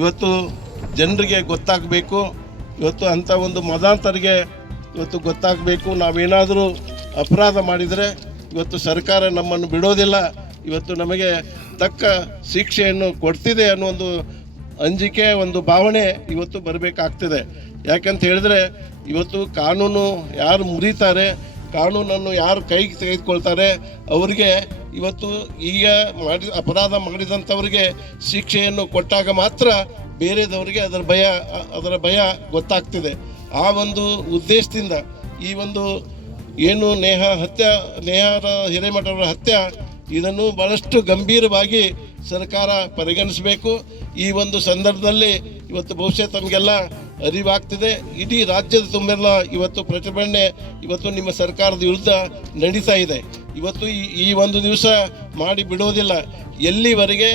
ಇವತ್ತು ಜನರಿಗೆ ಗೊತ್ತಾಗಬೇಕು. ಇವತ್ತು ಅಂಥ ಒಂದು ಮತಾಂತರಿಗೆ ಇವತ್ತು ಗೊತ್ತಾಗಬೇಕು. ನಾವೇನಾದರೂ ಅಪರಾಧ ಮಾಡಿದರೆ ಇವತ್ತು ಸರ್ಕಾರ ನಮ್ಮನ್ನು ಬಿಡೋದಿಲ್ಲ, ಇವತ್ತು ನಮಗೆ ತಕ್ಕ ಶಿಕ್ಷೆಯನ್ನು ಕೊಡ್ತಿದೆ ಅನ್ನೋ ಒಂದು ಅಂಜಿಕೆ, ಒಂದು ಭಾವನೆ ಇವತ್ತು ಬರಬೇಕಾಗ್ತದೆ. ಯಾಕಂತ ಹೇಳಿದ್ರೆ ಇವತ್ತು ಕಾನೂನು ಯಾರು ಮುರಿತಾರೆ, ಕಾನೂನನ್ನು ಯಾರು ಕೈಗೆ ತೆಗೆದುಕೊಳ್ತಾರೆ ಅವರಿಗೆ ಇವತ್ತು ಈಗ ಅಪರಾಧ ಮಾಡಿದಂಥವ್ರಿಗೆ ಶಿಕ್ಷೆಯನ್ನು ಕೊಟ್ಟಾಗ ಮಾತ್ರ ಬೇರೆದವರಿಗೆ ಅದರ ಭಯ ಗೊತ್ತಾಗ್ತಿದೆ. ಆ ಒಂದು ಉದ್ದೇಶದಿಂದ ಈ ಒಂದು ಏನು ನೇಹಾರ ಹಿರೇಮಠವರ ಹತ್ಯೆ ಇದನ್ನು ಭಾಳಷ್ಟು ಗಂಭೀರವಾಗಿ ಸರ್ಕಾರ ಪರಿಗಣಿಸಬೇಕು. ಈ ಒಂದು ಸಂದರ್ಭದಲ್ಲಿ ಇವತ್ತು ಬಹುಶಃ ತಮಗೆಲ್ಲ ಅರಿವಾಗ್ತಿದೆ, ಇಡೀ ರಾಜ್ಯದ ತುಂಬೆಲ್ಲ ಇವತ್ತು ಪ್ರತಿಭಟನೆ ಇವತ್ತು ನಿಮ್ಮ ಸರ್ಕಾರದ ವಿರುದ್ಧ ನಡೀತಾ ಇದೆ. ಇವತ್ತು ಈ ಒಂದು ದಿವಸ ಮಾಡಿ ಬಿಡೋದಿಲ್ಲ. ಎಲ್ಲಿವರೆಗೆ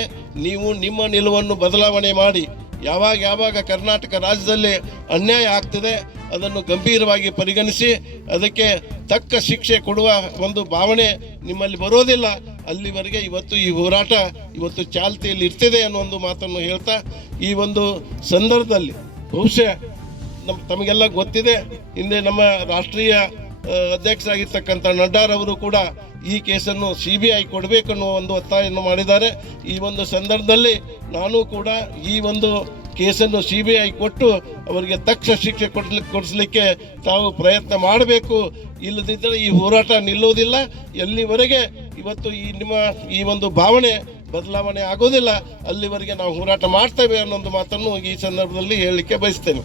ನೀವು ನಿಮ್ಮ ನಿಲುವನ್ನು ಬದಲಾವಣೆ ಮಾಡಿ ಯಾವಾಗ ಕರ್ನಾಟಕ ರಾಜ್ಯದಲ್ಲಿ ಅನ್ಯಾಯ ಆಗ್ತಿದೆ ಅದನ್ನು ಗಂಭೀರವಾಗಿ ಪರಿಗಣಿಸಿ ಅದಕ್ಕೆ ತಕ್ಕ ಶಿಕ್ಷೆ ಕೊಡುವ ಒಂದು ಭಾವನೆ ನಿಮ್ಮಲ್ಲಿ ಬರೋದಿಲ್ಲ, ಅಲ್ಲಿವರೆಗೆ ಇವತ್ತು ಈ ಹೋರಾಟ ಇವತ್ತು ಚಾಲ್ತಿಯಲ್ಲಿ ಇರ್ತಿದೆ ಅನ್ನೋ ಒಂದು ಮಾತನ್ನು ಹೇಳ್ತಾ, ಈ ಒಂದು ಸಂದರ್ಭದಲ್ಲಿ ಬಹುಶಃ ತಮಗೆಲ್ಲ ಗೊತ್ತಿದೆ, ಹಿಂದೆ ನಮ್ಮ ರಾಷ್ಟ್ರೀಯ ಅಧ್ಯಕ್ಷರಾಗಿರ್ತಕ್ಕಂಥ ನಡ್ಡಾರವರು ಕೂಡ ಈ ಕೇಸನ್ನು CBI ಕೊಡಬೇಕನ್ನೋ ಒಂದು ಒತ್ತಾಯವನ್ನು ಮಾಡಿದ್ದಾರೆ. ಈ ಒಂದು ಸಂದರ್ಭದಲ್ಲಿ ನಾನು ಕೂಡ ಈ ಒಂದು ಕೇಸನ್ನು CBI ಕೊಟ್ಟು ಅವರಿಗೆ ತಕ್ಷಣ ಶಿಕ್ಷೆ ಕೊಡಿಸಲಿಕ್ಕೆ ತಾವು ಪ್ರಯತ್ನ ಮಾಡಬೇಕು. ಇಲ್ಲದಿದ್ದರೆ ಈ ಹೋರಾಟ ನಿಲ್ಲುವುದಿಲ್ಲ. ಎಲ್ಲಿವರೆಗೆ ಇವತ್ತು ನಿಮ್ಮ ಈ ಒಂದು ಭಾವನೆ ಬದಲಾವಣೆ ಆಗೋದಿಲ್ಲ ಅಲ್ಲಿವರೆಗೆ ನಾವು ಹೋರಾಟ ಮಾಡ್ತೇವೆ ಅನ್ನೋ ಒಂದು ಮಾತನ್ನು ಈ ಸಂದರ್ಭದಲ್ಲಿ ಹೇಳಲಿಕ್ಕೆ ಬಯಸ್ತೇನೆ.